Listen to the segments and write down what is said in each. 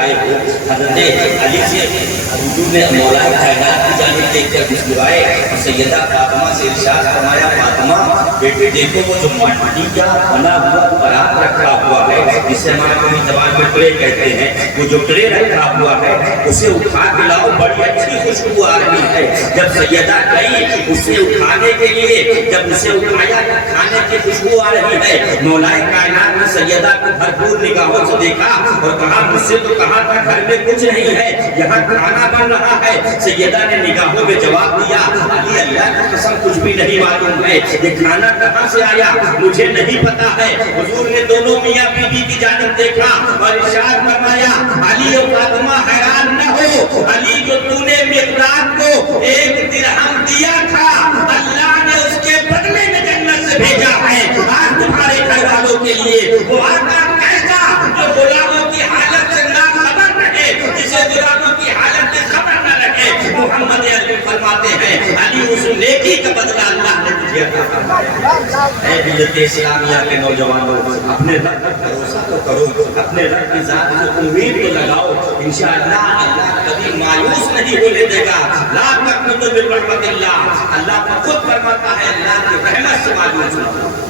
آئے ہو حضرت علی سے حضور نے مولا کائنات کی جانب دیکھ کر مسکرائے اور سیدہ فاطمہ سے ارشاد فرمایا فاطمہ بیٹے دیکھو وہ جو مٹی کا بنا ہوا پرات رکھا ہوا ہے جسے ہمارے اپنی زبان میں ٹرے کہتے ہیں وہ جو ٹرے رکھا ہوا ہے اسے اٹھا کے لاؤ بڑی اچھی خوشبو آ رہی ہے جب سیدہ گئی اسے اٹھانے کے لیے جب اسے اٹھایا کھانے کی خوشبو آ رہی ہے مولا کائنات نے سیدہ کو بھرپور نگاہوں سے دیکھا اور کہا مجھ سے تو کہا تھا گھر میں کچھ نہیں ہے یہاں کھانا بن رہا ہے سیدہ نے نگاہوں میں جواب دیا علی اللہ کی قسم کچھ بھی نہیں معلوم ہے یہ کھانا کہاں سے آیا مجھے نہیں پتا ہے حضور نے دونوں میاں بیوی کی جانب دیکھا اور ارشاد فرمایا علی و فاطمہ حیران نہ ہو علی جو تو نے مقداد کو 1 درہم دیا تھا اللہ نے اس کے بدلے میں جنت سے بھیجا ہے آج تمہارے گھر والوں کے لیے وہ آقا کیسا جو غلاموں کی حالت سے نہ خبر رہے جسے غلاموں کی حالت سے خبر نہ رہے محمد علی فرماتے ہیں علی اس نیکی کا بدلہ اللہ نے مجھے عطا فرمایا اے ملت اسلامیہ کے نوجوانوں اپنے رب پر بھروسہ تو کرو اپنے رب کی ذات کو امید تو لگاؤ انشاءاللہ اللہ کبھی مایوس نہیں ہونے دے گا لا تقنطوا من رحمت اللہ اللہ خود فرماتا ہے اللہ کی رحمت سے مایوس نہ ہو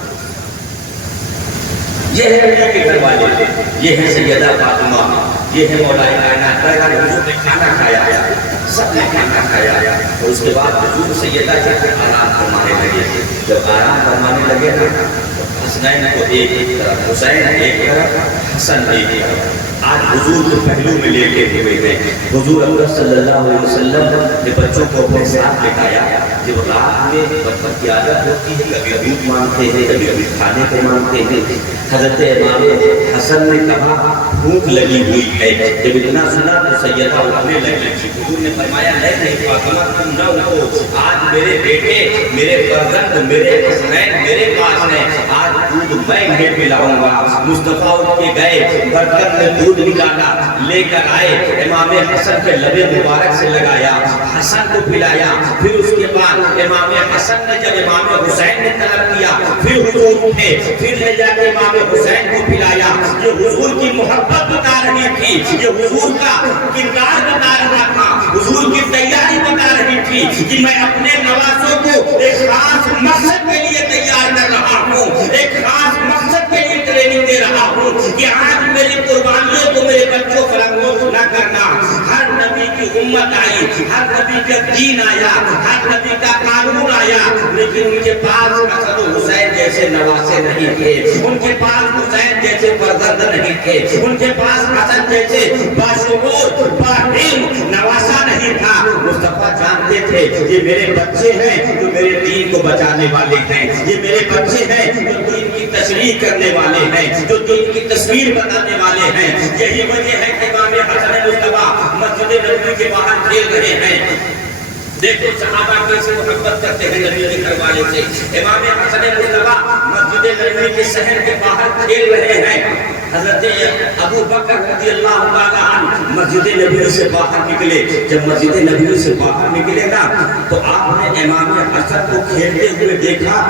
یہ ہے اللہ کے گھر والے یہ ہے سیدہ فاطمہ یہ ہے مولا کائنات حضور نے کھانا کھایا سب نے کھانا کھایا اور اس کے بعد حضور سیدہ جب آرام فرمانے لگے جب آرام فرمانے لگے نا حسنین کو ایک طرف حسین ایک طرف حسن ایک طرف آج حضور کے پہلو میں لے کے ہوئے ہیں حضور اکرم صلی اللہ علیہ وسلم نے بچوں کو اپنے ساتھ لٹایا جب رات میں بچپن کی عادت ہوتی ہے کبھی دودھ مانگتے ہیں کبھی کبھی کھانے کو مانگتے ہیں حضرت امام حسن نے کہا بھوک لگی ہوئی ہے جب اتنا سنا تو سیدہ اٹھنے لگی حضور نے فرمایا نہیں فاطمہ تم نہ اٹھو آج میرے بیٹے میرے فرزند میرے حسنین میرے پاس ہیں آج دودھ میں انہیں پلاؤں گا مصطفیٰ اٹھ کے گئے برتن میں دودھ نکالا لے کر آئے امام حسن کے لبے مبارک سے لگایا حسن کو پلایا پھر اس کے بعد امام حسن نے جب امام حسین نے طلب کیا پھر حضور اٹھے پھر لے جا کے امام حسین کو پلایا یہ حضور کی محبت بتا رہی تھی یہ حضور کا کردار بتا رہا تھا حضور کی تیاری بتا رہی تھی کہ میں اپنے نوازوں کو ایک خاص مقصد کے لیے تیار کر رہا ہوں ایک خاص مقصد کے لیے ٹریننگ دے رہا ہوں کہ آج میری قربانیوں کو میرے بچوں فراموش نہ کرنا ہر نبی کی امت آئی ہر نبی کا دین آیا ہر نبی کا قانون آیا لیکن ان کے پاس حسن و حسین جیسے نواسے نہیں تھے ان کے پاس حسین جیسے فرزند نہیں تھے ان کے پاس حسن جیسے باشعور باعلم نواسا نہیں تھا مصطفیٰ جانتے تھے یہ میرے بچے ہیں جو میرے دین کو بچانے والے ہیں یہ میرے بچے ہیں جو دین کی تشریح کرنے والے ہیں جو دین کی تصویر بتانے والے ہیں یہی وجہ ہے کہ امام حسن مصطفیٰ مسجد نبوی کے باہر کھیل رہے ہیں دیکھو صحابہ کیسے محبت کرتے ہیں نبی کے گھر والے سے امام حسن مصطفیٰ مسجد نبوی کے شہر کے باہر کھیل رہے ہیں حضرت ابو بکر رضی اللہ تعالیٰ عنہ مسجد نبوی سے باہر نکلے جب مسجد نبوی سے باہر نکلے نا تو آپ نے امام حسن کو کھیلتے ہوئے دیکھا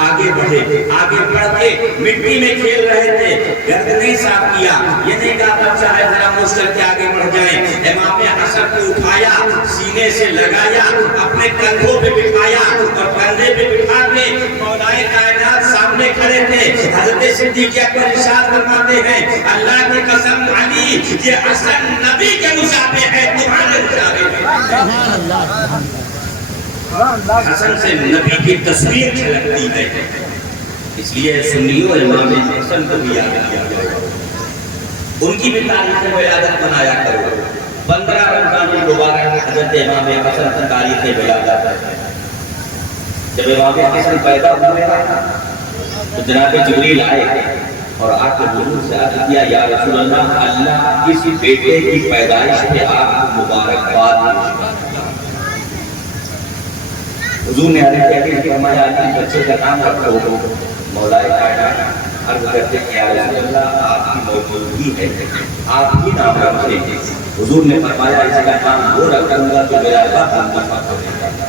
آگے بڑھے آگے بڑھ کے مٹی میں کھیل رہے تھے گرد نہیں صاف کیا یہ نہیں کہا بچہ ہے ذرا مشکل کے آگے بڑھ جائیں امام حسن کو اٹھایا سینے سے لگایا اپنے کندھوں پہ بٹھایا اور کندھے پہ بٹھا کے مولائے کائنات سامنے کھڑے تھے حضرت صدیق اکبر ارشاد فرماتے ہیں اللہ کی قسم علی یہ حسن نبی کے مشابہ ہے تمہارے مشابہ ہے حسن سے نبی کی تصویر جھلکتی ہے اس لیے سنیوں امام حسن کو بھی یاد کیا جائے ان کی بھی تاریخ ولادت منایا کرو 15 رمضان المبارک حضرت امام حسن کی تاریخ ولادت ہے جب امام حسن پیدا ہوئے تو جناب جبریل آئے اور آ کے حضور سے عرض کیا یا رسول اللہ اللہ کسی بیٹے کی پیدائش پہ آپ کو مبارکباد حضور نے عرض کیا کہ ہمارے آدمی بچے کا نام رکھو مولا کائنات عرض کرتے کہ یا رسول اللہ آپ کی موجودگی ہے آپ ہی نام رکھتے ہیں حضور نے فرمایا اس کا نام وہ رکھوں گا تو میرا اللہ کرے گا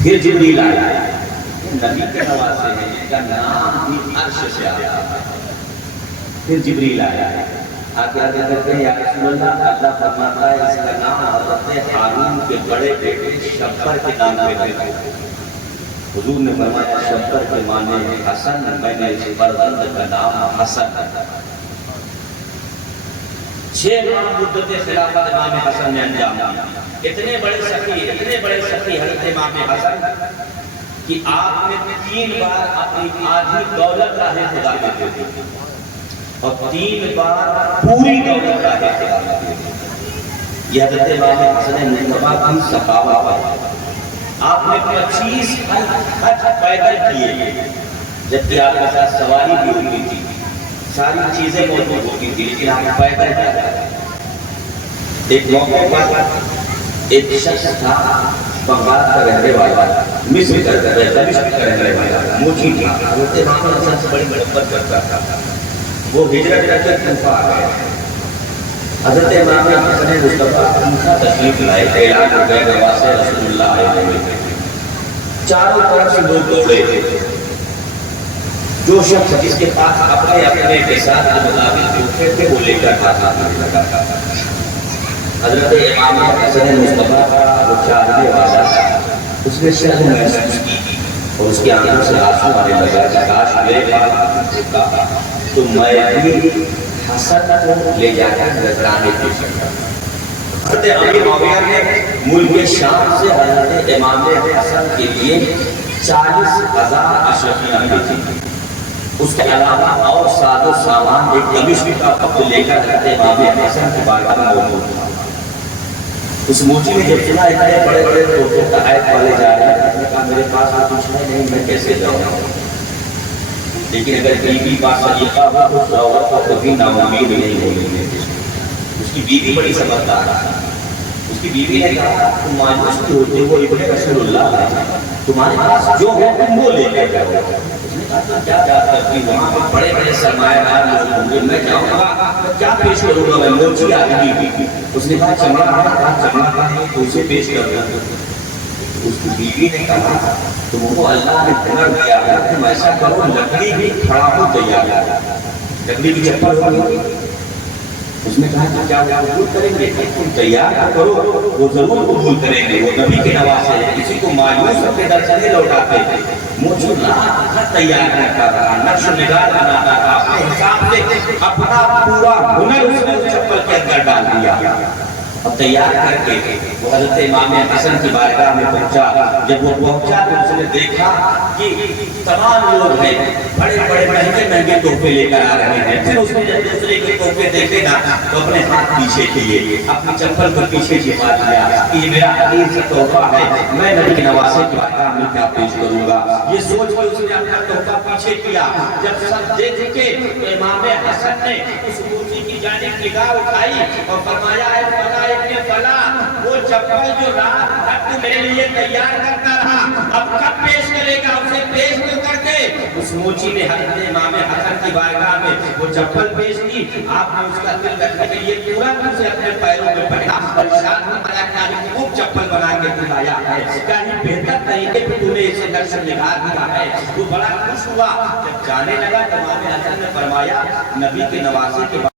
پھر جبریل آیا نبی کے نواسے ہیں جن کا نام بھی عرش سے آیا پھر جبریل آیا آگے آگے کرتے ہیں یا رسول اللہ، اللہ فرماتا ہے اس کا نام حضرت ہارون کے بڑے بیٹے شبر کے نام پہ رکھا ہے۔ حضور نے فرمایا شبر کے معنی ہے حسن، میں نے اس فرزند کا نام حسن رکھا۔ 6 ماہ مدت خلافت امام حسن نے انجام دیا۔ اتنے بڑے سخی حضرت امام حسن کہ آپ نے 3 بار اپنی آدھی دولت راہ خدا میں دے دی اور 3 بار پوری دولت راہ خدا میں دے دی۔ یہ حضرت امام حسن مصطفیٰ کی سخاوت ہے۔ آپ نے 25 حج پیدل کیے، جبکہ آپ کے ساتھ سواری بھی ہوتی تھی، ساری چیزیں موجود ہوتی تھی، لیکن آپ پیدل جاتے تھے۔ ایک موقع پر ایک شخص تھا بنگال کا رہنے والا، مصر کا رہنے والا، موچی تھا، حضرت امام حسن سے بڑی محبت کرتا تھا۔ وہ ہجرت کر کے کوفہ آ گیا۔ حضرت امام حسن مصطفیٰ کوفہ تشریف لائے، اعلان ہو گیا نواسے رسول اللہ علیہ وسلم۔ چاروں طرف سے لوگ دوڑے تھے۔ جو شخص جس کے پاس اپنے کے ساتھ مطابق تحفے تھے وہ لے کر آتا تھا۔ حضرت امام حسن مصطفیٰ کا وہ چاہنے والا اس نے شرم محسوس کی اور اس کی آنکھوں سے آنسو آنے لگا کہ کاش میرے پاس ہوتا تو میں بھی حسن کو لے جا کر نذرانے دے سکتا۔ حضرت امیر معاویہ نے ملک شام سے حضرت امام حسن کے لیے 40,000 اشرفیاں بھیجی۔ اس کے علاوہ اور ساز و سامان ایک کمشن کا وقت لے کر حضرت امام حسن کے بارگاہ میں موجود تھا۔ اس موچی نے جب سنا اتنے بڑے بڑے تحفے تحائف والے جا رہے ہیں، اس نے کہا میرے پاس کچھ نہیں، میں کیسے جاؤں گا؟ لیکن اگر بیوی کا سلیقہ ہو تو شوہر کو کبھی ناامید نہیں ہوگی۔ اس کی بیوی بڑی سمجھدار ہے۔ اس کی بیوی نے کہا تم مایوس کیوں ہوتے ہو، ابن رسول اللہ ہے، تمہارے پاس جو ہے تم وہ لے کر جاؤ۔ کیا بات کرتی، وہاں پر بڑے بڑے سرمایہ دار لوگ ہوں گے، میں جاؤں گا کیا پیش کروں گا؟ میں موچی آدمی بھی۔ اس نے کہا چمڑا ہے، کہا چمڑا ہے تو اسے پیش کر دوں۔ اس کی بیوی نے کہا تم کو اللہ نے ہنر دیا ہے، تم ایسا کرو لکڑی کی کھڑا ہو تیار ہے، لکڑی کی چپل ہوگی۔ اس نے کہا کہ کیا وہ قبول کریں گے؟ تم تیار کرو، وہ ضرور قبول کریں گے، وہ نبی کے نواسے ہیں، کسی کو مایوس اپنے در سے نہیں لوٹاتے۔ مجھے خط تیار کرتا رہا، نقش و نگار بناتا تھا، اپنے حساب سے اپنا پورا ہنر اس نے چپل کے اندر ڈال دیا اور تیار کر کے وہ حضرت امام حسن کی بارگاہ میں پہنچا۔ جب وہ پہنچا تو اس نے دیکھا کہ تمام لوگ ہیں، بڑے بڑے مہنگے تحفے لے کر آ رہے ہیں۔ پھر اس نے جب دوسرے کے تحفے دیکھے نا تو اپنے ہاتھ پیچھے کیے، اپنی چپل کو پیچھے چھپا دیا کہ یہ میرا حقیر سے تحفہ ہے، میں نبی کے نواسے کی بارگاہ میں کیا پیش کروں گا؟ یہ سوچ کے اس نے اپنا تحفہ پیچھے کیا۔ جب سب دیکھ کے امام حسن نے اس موچی کی جانب نگاہ اٹھائی اور فرمایا ہے فلاں ابن فلاں، وہ چپل جو رات بھر تو میرے لیے تیار کرتا رہا، اب کب پیش کرے گا؟ اسے پیش تو کر دے۔ اس موچی نے حضرت امام حسن کی بارگاہ میں وہ چپل پیش کی۔ آپ نے اس کا دل رکھنے کے لیے ترنت اسے اپنے پیروں میں پہنا اور ارشاد فرمایا کہ خوب چپل بنا کے دلایا ہے، کہیں بہتر طریقے پہ تو نے اسے نقش و نگار دیا ہے۔ وہ بڑا خوش ہوا۔ جب جانے لگا تو امام حسن نے فرمایا نبی کے نواسے کے